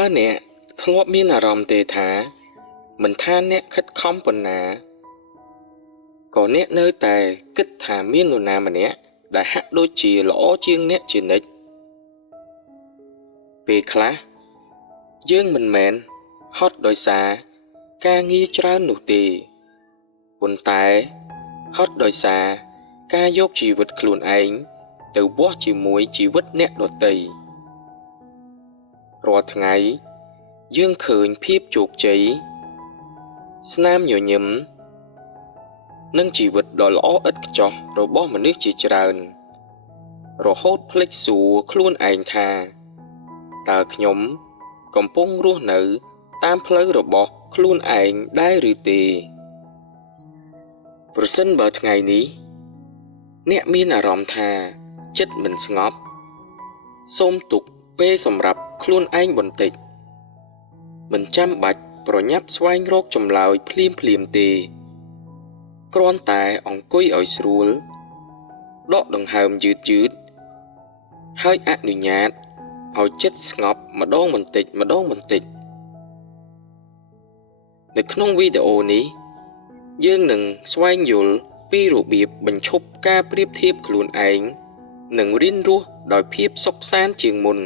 ើអ្នកធ្លាប់មានអារម្មណ៍ទេថាមិនថាអ្នកខិតខំប៉ុណ្ណាក៏អ្នកនៅតែគិតថាមាននរណាម្នាក់ដែលហាក់ដូចជាល្អជាងអ្នកជានិច្ចពេលខ្លះយើងមិនមែនហត់ដោយសារការងារច្រើននោះទេប៉ុន្តែហត់ដោយសារការយកជីវិតខ្លួនឯងទៅវាស់ជាមួយជីវិតអ្នកដទៃរាល់ថ្ងៃយើងឃើញភាពជោគជ័យស្នាមញញឹមនិងជីវិតដ៏ល្អឥតខ្ចោះរបស់មនុស្សជាច្រើនរហូតភ្លេចសួរខ្លួនឯងថាតើខ្ញុំកំពុងរស់នៅតាមផ្លូវរបស់ខ្លួនឯងដែរឬទេប្រសិនបើថ្ងៃនេះអ្នកមានអារម្មណ៍ថាចិត្តមិនស្ងប់សូមទុកពេលសម្រាប់ខ្លួនឯងបន្តិចមិនចាំបាច់ប្រញាប់ស្វែងរកចម្លើយភ្លាមទេគ្រាន់តែអង្គុយឲ្យស្រួលដកដង្ហើមយឺតហើយអនុញ្ញាតឲ្យចិត្តស្ងប់ម្ដងបន្តិចនៅក្នុងវីដេអូនេះយើងនឹងស្វែងយល់ពីរបៀបបញ្ឈប់ការប្រៀបធៀបខ្លួនឯងនិងរៀនរស់ដោយភាពសុខសាន្តជាងមុន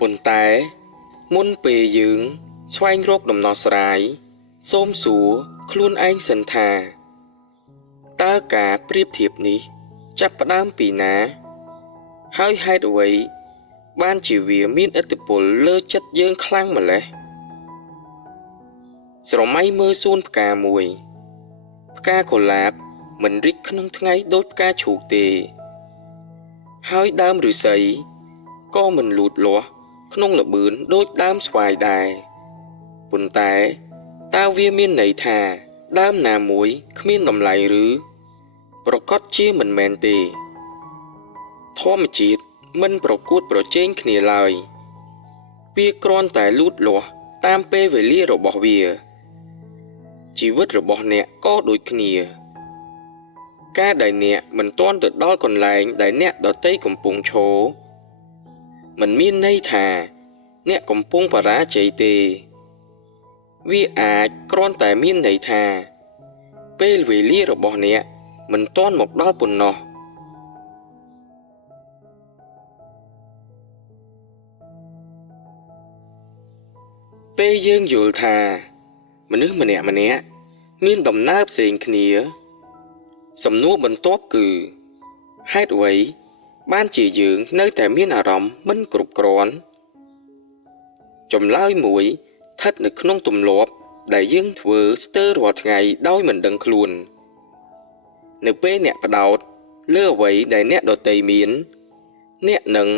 ប៉ុន្តែមុនពេលយើងស្វែងរកដំណោះស្រាយសូមសួរខ្លួនឯងសិនថាតើការប្រៀបធៀបនេះចាប់ផ្ដើមពីណាហើយហេតុអ្វីបានជាវាមានឥទ្ធិពលលើចិត្តយើងខ្លាំងម្ល៉េះស្រមៃមើលសួនផ្កាមួយផ្កាកុលាបមិនរីកក្នុងថ្ងៃដូចផ្កាឈូកទេហើយដើមឫស្សីក៏មិនលូតលាស់ក្នុងល្បឿនដូចដើមស្វាយដែរប៉ុន្តែតើវាមានន័យថាដើមណាមួយគ្មានតម្លៃឬប្រកាសជាមិនមែនទេធម្មជាតិមិនប្រកួតប្រជែងគ្នាឡើយវាគ្រាន់តែលូតលាស់តាមពេលវេលារបស់វាជីវិតរបស់អ្នកក៏ដូចគ្នាការដែលអ្នកមិនទាន់ទៅដល់កន្លែងដែលអ្នកដទៃកំពុងឈរមិនមានន័យថាអ្នកកំពុងបរាជ័យទេវាអាចគ្រាន់តែមានន័យថាពេលវេលារបស់អ្នកមិនទាន់មកដល់ប៉ុណ្ណោះពេលយើងយល់ថាមនុស្សម្នាក់មានដំណើរផ្សេងគ្នាសំណួរបន្ទាប់គឺហេតុអ្វីបានជាយើងនៅតែមានអារម្មណ៍មិនគ្រប់គ្រាន់ចម្លើយមួយស្ថិតនៅក្នុងទម្លាប់ដែលយើងធ្វើស្ទើររាល់ថ្ងៃដោយមិនដឹងខ្លួននៅពេលអ្នកផ្ដោតលើអ្វីដែលអ្នកដទៃមានអ្នកនឹង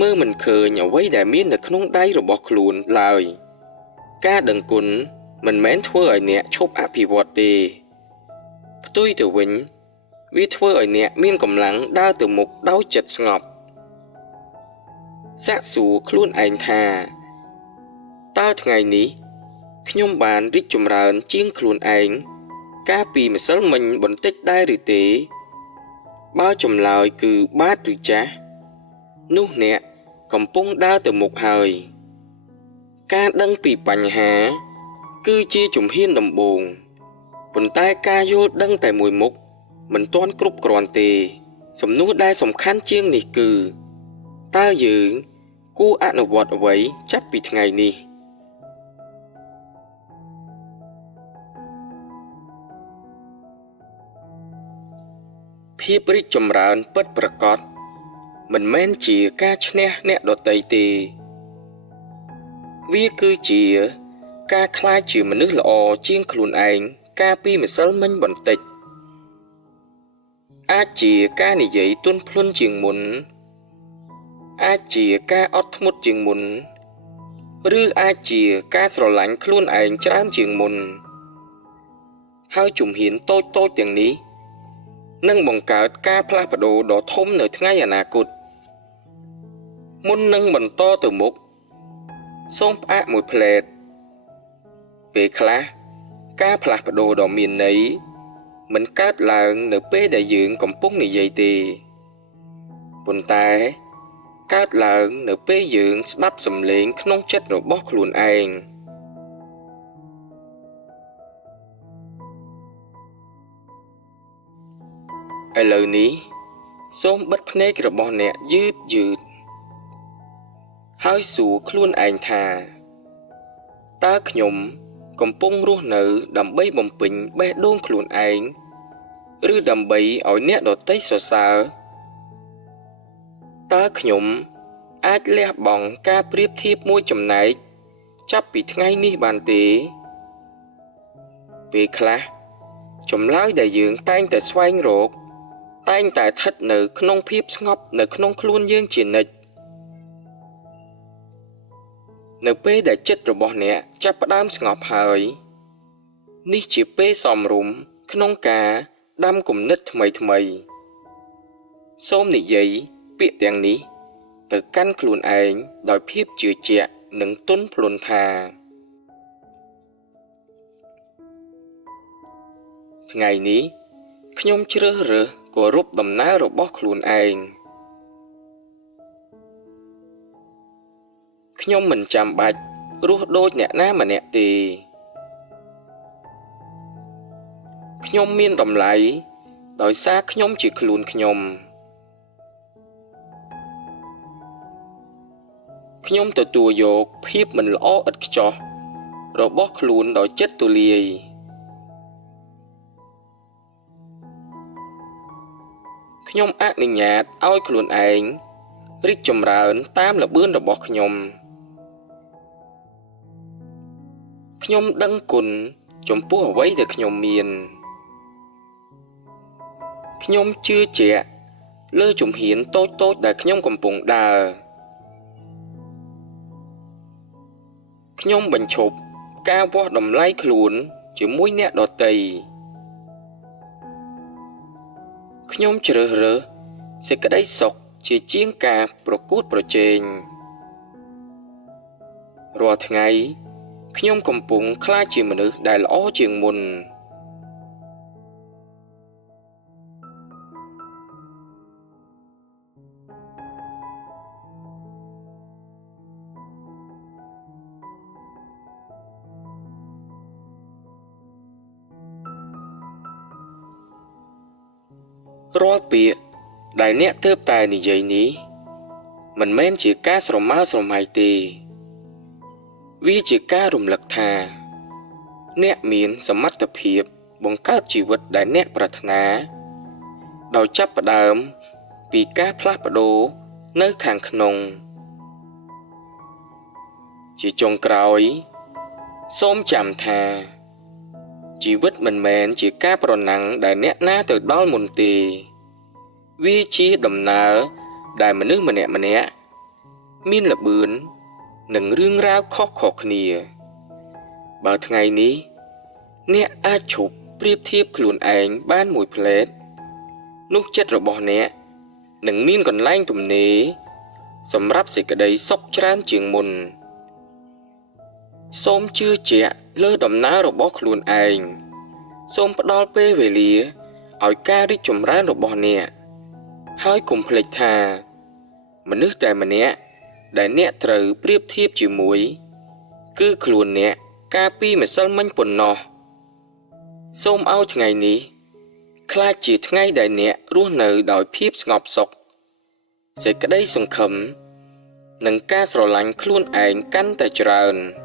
មើលមិនឃើញអ្វីដែលមាននៅក្នុងដៃរបស់ខ្លួនឡើយការដឹងគុណមិនមែនធ្វើឲ្យអ្នកឈប់អភិវឌ្ឍទេផ្ទុយទៅវិញវាធ្វើឲ្យអ្នកមានកម្លាំងដើរទៅមុខដោយចិត្តស្ងប់សាកសួរខ្លួនឯងថាតើថ្ងៃនេះខ្ញុំបានរីកចម្រើនជាងខ្លួនឯងកាលពីម្សិលមិញបន្តិចដែរឬទេបើចម្លើយគឺបាទឬចាស់នោះអ្នកកំពុងដើរទៅមុខហើយការដឹងពីបញ្ហាគឺជាជំហានដំបូងប៉ុន្តែការយល់ដឹងតែមួយមុខមិនទាន់គ្រប់គ្រាន់ទេសំណួរដែលសំខាន់ជាងនេះគឺតើយើងគួរអនុវត្តអ្វីចាប់ពីថ្ងៃនេះភាពរីកចម្រើនពិតប្រាកដមិនមែនជាការឈ្នះអ្នកដទៃទេវាគឺជាការក្លាយជាមនុស្សល្អជាងខ្លួនឯងកាលពីម្សិលមិញបន្តិចអាចជាការនិយាយទន់ភ្លន់ជាងមុនអាចជាការអត់ធ្មត់ជាងមុនឬអាចជាការស្រឡាញ់ខ្លួនឯងច្រើនជាងមុនហើយជំហានតូចទាំងនេះនឹងបង្កើតការផ្លាស់ប្ដូរដ៏ធំនៅថ្ងៃអនាគតមុននឹងបន្តទៅមុខសូមផ្អាកមួយភ្លែតពេលខ្លះការផ្លាស់ប្ដូរដ៏មានន័យ មិនកើតឡើងនៅពេលដែលយើងកំពុងនិយាយទេប៉ុន្តែកើតឡើងនៅពេលយើងស្ដាប់សំឡេងក្នុងចិត្តរបស់ខ្លួនឯងឥឡូវនេះសូមបិទភ្នែករបស់អ្នកយឺតហើយសួរខ្លួនឯងថាតើខ្ញុំកំពុងរស់នៅដើម្បីបំពេញបេះដូងខ្លួនឯងឬដើម្បីឲ្យអ្នកដទៃសរសើរតើខ្ញុំអាចលះបង់ការប្រៀបធៀបមួយចំណែកចាប់ពីថ្ងៃនេះបានទេពេលខ្លះចម្លើយដែលយើងតែងតែស្វែងរកតែងតែស្ថិតនៅក្នុងភាពស្ងប់នៅក្នុងខ្លួនយើងជានិច្ចនៅពេលដែលចិត្តរបស់អ្នកចាប់ផ្ដើមស្ងប់ហើយនេះជាពេលសមរម្យក្នុងការដាំគំនិតថ្មីសូមនិយាយពាក្យទាំងនេះទៅកាន់ខ្លួនឯងដោយភាពជឿជាក់និងទន់ភ្លន់ថាថ្ងៃនេះខ្ញុំជ្រើសរើសគោរពដំណើររបស់ខ្លួនឯងខ្ញុំមិនចាំបាច់រស់ដូចអ្នកណាម្នាក់ទេខ្ញុំមានតម្លៃដោយសារខ្ញុំជាខ្លួនខ្ញុំទទួលយកភាពមិនល្អឥតខ្ចោះរបស់ខ្លួនដោយចិត្តទូលាយខ្ញុំអនុញ្ញាតឲ្យខ្លួនឯងរីកចម្រើនតាមល្បឿនរបស់ខ្ញុំដឹងគុណចំពោះអ្វីដែលខ្ញុំមានខ្ញុំជឿជាក់លើជំហានតូចៗដែលខ្ញុំកំពុងដើរខ្ញុំបញ្ឈប់ការវាស់តម្លៃខ្លួនជាមួយអ្នកដទៃខ្ញុំជ្រើសរើសសេចក្តីសុខជាជាងការប្រកួតប្រជែងរាល់ថ្ងៃខ្ញុំកំពុងក្លាយជាមនុស្សដែលល្អជាងមុនរាល់ពាក្យដែលអ្នកទើបតែនិយាយនេះមិនមែនជាការស្រមើស្រមៃទេវាជាការរំលឹកថាអ្នកមានសមត្ថភាពបង្កើតជីវិតដែលអ្នកប្រាថ្នាដោយចាប់ផ្ដើមពីការផ្លាស់ប្ដូរនៅខាងក្នុងជាចុងក្រោយសូមចាំថាជីវិតមិនមែនជាការប្រណាំងដែលអ្នកណាទៅដល់មុនទេវាជាដំណើរដែលមនុស្សម្នាក់មានល្បឿននិងរឿងរ៉ាវខុសៗគ្នាបើថ្ងៃនេះអ្នកអាចឈប់ប្រៀបធៀបខ្លួនឯងបានមួយផ្លែតនោះចិត្តរបស់អ្នកនឹងមានកន្លែងទំនេរសម្រាប់សេចក្តីសុខច្រើនជាងមុនសូមជឿជាក់លើដំណើររបស់ខ្លួនឯងសូមផ្ដល់ពេលវេលាឲ្យការរីកចម្រើនរបស់អ្នកហើយកុំភ្លេចថាមនុស្សតែម្នាក់ដែលអ្នកត្រូវប្រៀបធៀបជាមួយគឺខ្លួនអ្នកកាលពីម្សិលមិញប៉ុណ្ណោះសូមឲ្យថ្ងៃនេះក្លាយជាថ្ងៃដែលអ្នករស់នៅដោយភាពស្ងប់សុខសេចក្តីសង្ឃឹមនិងការស្រឡាញ់ខ្លួនឯងកាន់តែច្រើន